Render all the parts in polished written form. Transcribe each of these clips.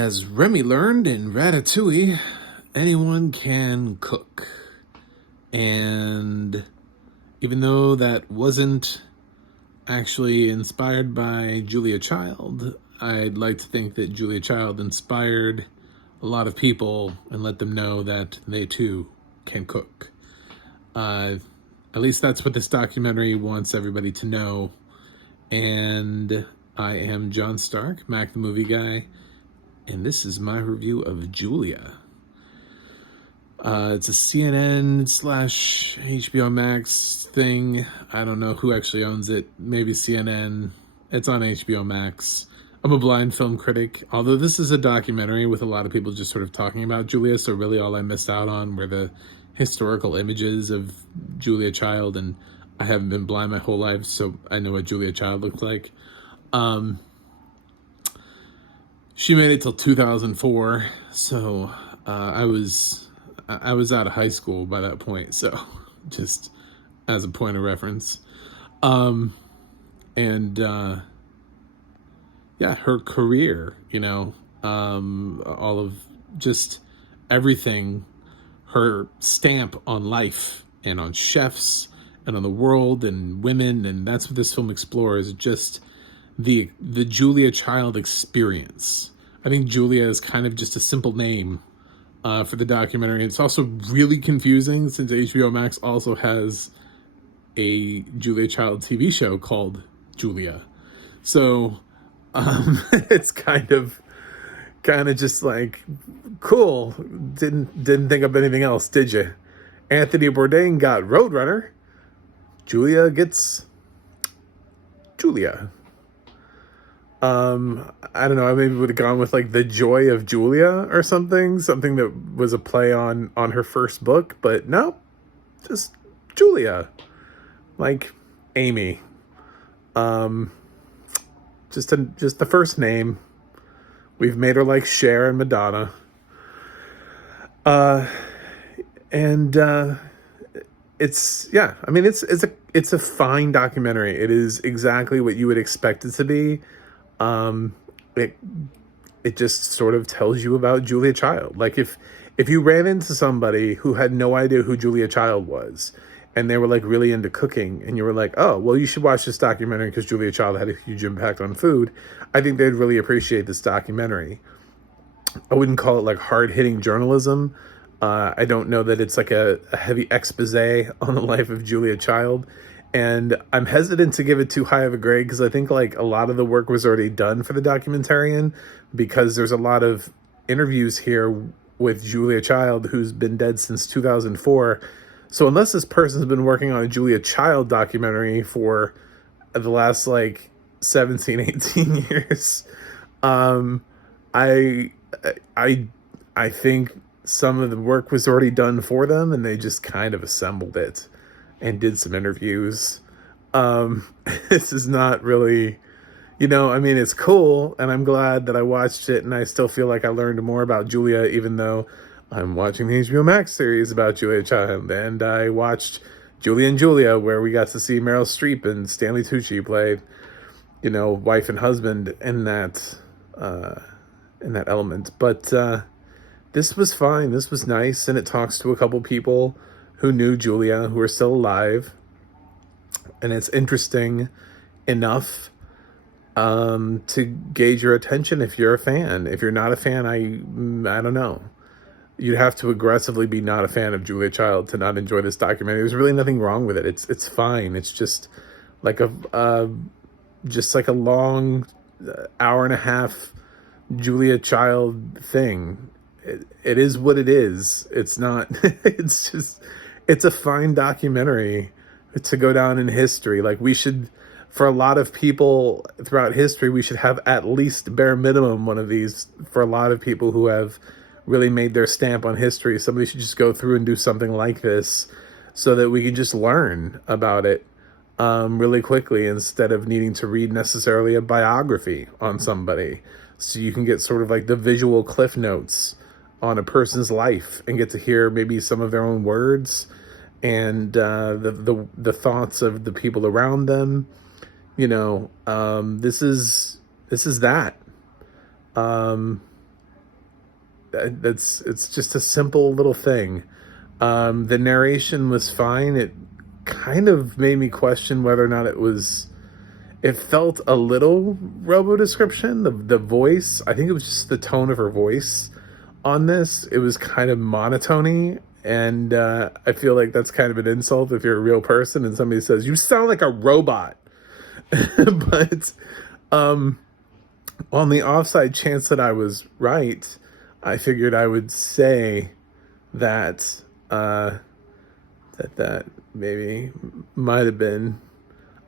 As Remy learned in Ratatouille, anyone can cook. And even though that wasn't actually inspired by Julia Child, I'd like to think that Julia Child inspired a lot of people and let them know that they too can cook. At least that's what this documentary wants everybody to know. And I am John Stark, Mac the Movie Guy, and this is my review of Julia. It's a CNN slash HBO Max thing. I don't know who actually owns it. Maybe CNN. It's on HBO Max. I'm a blind film critic, although this is a documentary with a lot of people just sort of talking about Julia, so really all I missed out on were the historical images of Julia Child, and I haven't been blind my whole life, so I know what Julia Child looked like. She made it till 2004, so I was out of high school by that point, so just as a point of reference. Yeah, her career, all of just everything, her stamp on life and on chefs and on the world and women, and that's what this film explores, just the Julia Child experience. I think Julia is kind of just a simple name for the documentary. It's also really confusing since HBO Max also has a Julia Child TV show called Julia. So it's kind of just like, cool. Didn't think of anything else, did you? Anthony Bourdain got Roadrunner. Julia gets Julia. I don't know, I maybe would have gone with like The Joy of Julia or something that was a play on her first book, but no, just Julia, like Amy. Just the first name. We've made her like Cher and Madonna. It's a fine documentary. It is exactly what you would expect it to be. It just sort of tells you about Julia Child. Like if you ran into somebody who had no idea who Julia Child was, and they were like really into cooking, and you were like, oh, well, you should watch this documentary because Julia Child had a huge impact on food, I think they'd really appreciate this documentary. I wouldn't call it like hard-hitting journalism. I don't know that it's like a heavy expose on the life of Julia Child. And I'm hesitant to give it too high of a grade because I think like a lot of the work was already done for the documentarian, because there's a lot of interviews here with Julia Child, who's been dead since 2004. So unless this person's been working on a Julia Child documentary for the last like 17, 18 years, I think some of the work was already done for them and they just kind of assembled it and did some interviews. This is not really, it's cool, and I'm glad that I watched it, and I still feel like I learned more about Julia, even though I'm watching the HBO Max series about Julia Child, and I watched Julia and Julia, where we got to see Meryl Streep and Stanley Tucci play, wife and husband in that element. But this was fine. This was nice, and it talks to a couple people who knew Julia, who are still alive. And it's interesting enough to gauge your attention if you're a fan. If you're not a fan, I don't know. You'd have to aggressively be not a fan of Julia Child to not enjoy this documentary. There's really nothing wrong with it. It's fine. It's just like a long hour and a half Julia Child thing. It is what it is. It's not, it's a fine documentary to go down in history. Like, we should, for a lot of people throughout history, we should have at least bare minimum one of these for a lot of people who have really made their stamp on history. Somebody should just go through and do something like this so that we can just learn about it really quickly, instead of needing to read necessarily a biography on somebody. So you can get sort of like the visual cliff notes on a person's life and get to hear maybe some of their own words and the thoughts of the people around them. This is that. it's just a simple little thing. The narration was fine. It kind of made me question whether or not it felt a little robo description. The voice, I think it was just the tone of her voice on this. It was kind of monotony, and I feel like that's kind of an insult if you're a real person and somebody says, "You sound like a robot." But on the offside chance that I was right, I figured I would say that that maybe might have been.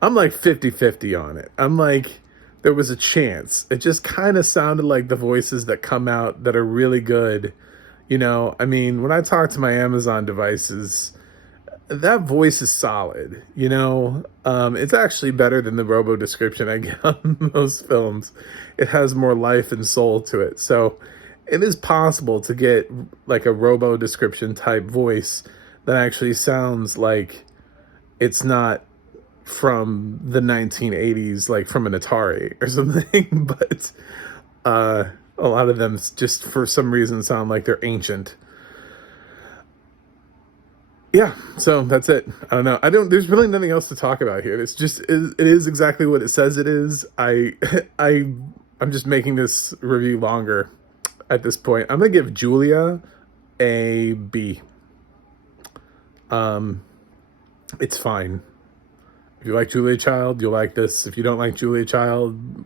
I'm like 50-50 on it. I'm like, there was a chance. It just kind of sounded like the voices that come out that are really good. You know, I mean, when I talk to my Amazon devices, that voice is solid. You know, it's actually better than the robo description I get on most films. It has more life and soul to it. So it is possible to get like a robo description type voice that actually sounds like it's not from the 1980s, like from an Atari or something. But a lot of them just for some reason sound like they're ancient. Yeah, so that's it. I don't know. There's really nothing else to talk about here. It is exactly what it says it is. I'm just making this review longer at this point. I'm gonna give Julia a B. It's fine. If you like Julia Child, you'll like this. If you don't like Julia Child,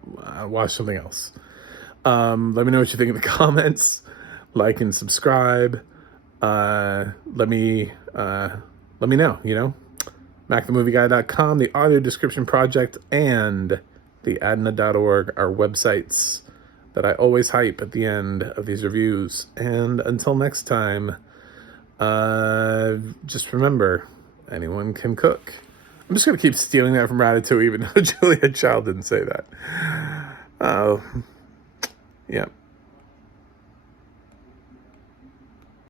watch something else. Let me know what you think in the comments. Like and subscribe. Let me know, you know. MacTheMovieGuy.com, the Audio Description Project, and the Adna.org are websites that I always hype at the end of these reviews. And until next time, just remember, anyone can cook. I'm just going to keep stealing that from Ratatouille, even though Julia Child didn't say that. Oh, yeah.